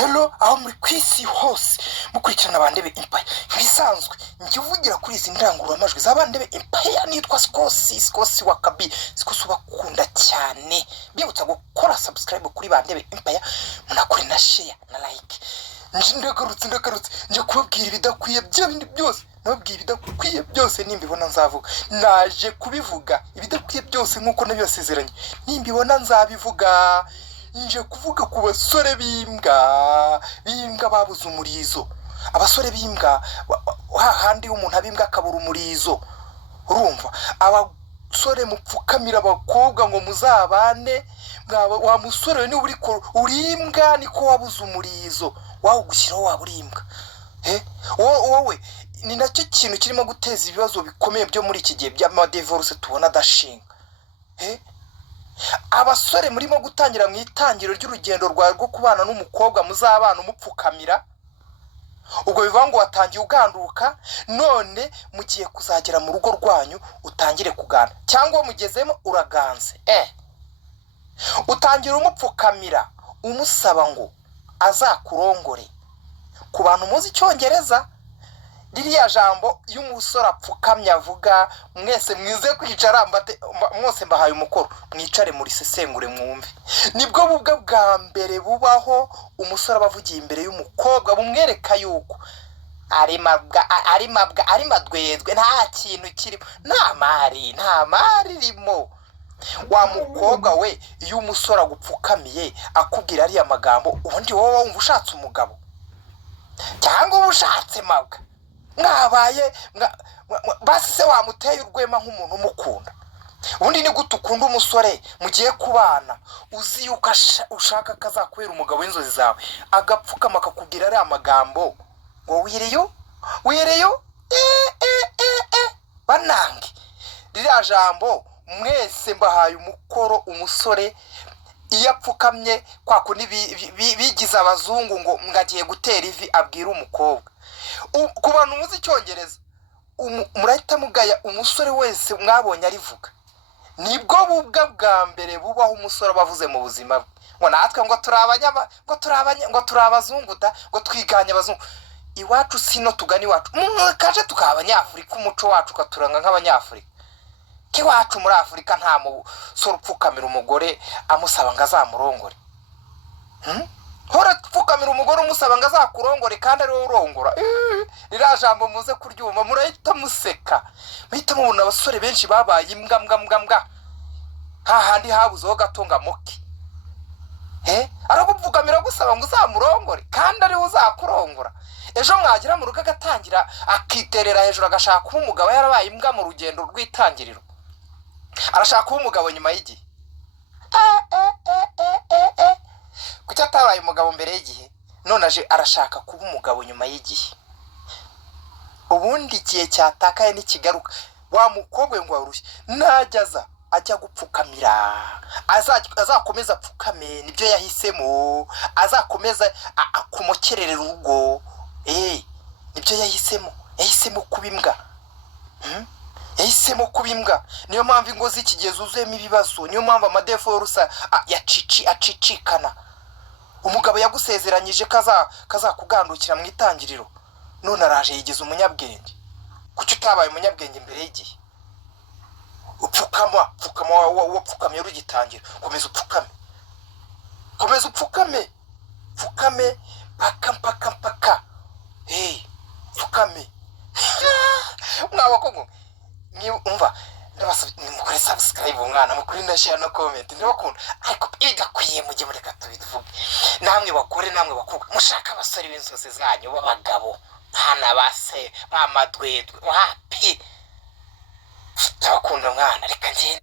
Hello, aho muri kwisi hose mukurikirana Bandebe Empire. Bisanzwe njye uvugira kuri izi ndangururamajwi za Bandebe Empire nitwa Sikosi wa Kabi. Sikosi bakunda cyane. Bibutsa gukora subscribe kuri Bandebe Empire, munakore na share na like. Ndagarutse nje kubabwira ibidakwiye by'ibindi byose. Nababwiye ibidakwiye byose nimbibona nzavuga. Naje kubivuga ibidakwiye byose nkuko nabibasezeranye. Nimbibona nzabivuga. Nje kuvuga ku basore b'imbwa babuze umurizo. Abasore b'imbwa hahandi umuntu abimbwa akabura umurizo. Urumva abasore mupfukamira abakobwa ngo muzabane, wa musore ni urimbwa niko wabuze umurizo. Waho gushyiraho waburimbwa. Wowe ni nacyo kintu kirimo guteza ibibazo bikomeye byo muri iki gihe by'amadivorce tubona dashinga. Abasore murimo gutangira mu itangiro ry'urugendo rwawe rwo kubana n'umukobwa muzabana umupfukamira, ubwo bivuga ngo watangiye uganduka, none mugiye kuzagera mu rugo rwanyu utangire kugana, cyangwa mugezemo uraganze. Utangira umupfukamira umusaba ngo azakurongore. Ku bantu muzi icyongereza, ririya jambo y'umusore apfukamye avuga, mwese mwize kwicara mwose mbahaye umukoro, mwicare muri sesengure mwumve. Nibwo bubwa bwa mbere bubaho umusore abavugiye imbere y'umukobwa bumwereka yuko ari madwedwe, nta kintu kirimo, nta mari irimo. Wa mukobwa we iyo umusore agupfukamiye akubwira ariya magambo, ubundi wowe wumva ushatse umugabo cyangwa ushatse mabwa, mwabaye basi se wamuteye urwema nk'umuntu umukunda. Ubundi ni gute ukunda umusore mugiye kubana uzi yuko ushaka kazakubera umugabo w'inzozi zawe, agapfukama akakubwira ariya magambo ngo wireyo banange. Ririya jambo mwese mbahaye umukoro, umusore iyo apfukamye kwa kundi bigize abazungu ngo ngagiye gutera ivi abwira umukobwa. Ku bantu muzi icyongereza murahita mugaya umusore wese mwabonye arivuga. Nibwo bubwa bwa mbere bubaho umusore bavuze mu buzima bwe ngo natwe ngo turi abazungu da, ngo twiganye abazungu. Iwacu sino tugani iwacu kaje tukaba abanyafurika, umuco wacu ukaturanga nk'abanyafurika. Kiwacu muri Afurika nta musore upfukamira umugore amusaba ngo azamurongore. Hora pfukamira umugore umusaba ngo azakurongore kandi ari wowe urongora. Ririya jambo muze kuryumva murahita museka, muhita mubona abasore benshi babaye imbwa hahandi habuzeho gatonga moki. Aragupfukamira gusaba ngo uzamurongore kandi ari wowe uzakurongora. Ejo mwagira mu rugo agatangira akiterera hejuru agashaka kuba umugabo yarabaye imbwa mu rugendo rw'itangiriro. Arashaka kuba umugabo nyuma y'igihe. Kuki atabaye umugabo mbere y'igihe, none aje arashaka kuba umugabo nyuma y'igihe. Ubundi igihe cyatakaye n'ikigaruka. Wa mukobwa ngo warushye najyaza ajya gupfukamira, azakomeza apfukame, nibyo yahisemo. Azakomeza akumokerere urugo, nibyo yahisemo kuba imbwa. Yahisemo kuba imbwa. Niyo mpamvu ingo z'iki gihe zuzuyemo ibibazo, niyo mpamvu amadivorce acicikana. Umugabo yagusezeranyije kazakugandukira mu itangiriro, none araje yigeze umunyabwenge. Kuki utabaye umunyabwenge imbere y'igihe? Upfukama wapfukamye rugitangira, komeza upfukame paka pfukame. Mwabakobwa umva, mukore subscribe umwana, mukuri na share no comment, ndabakunda. Ariko bigakwiye mujye mureka tubivuge. Namwe bakore, namwe bakobwa mushaka abasore b'inzozi zanyu b'abagabo, hana base bamadwedwe wapi. Ndabakunda mwana, reka ngende.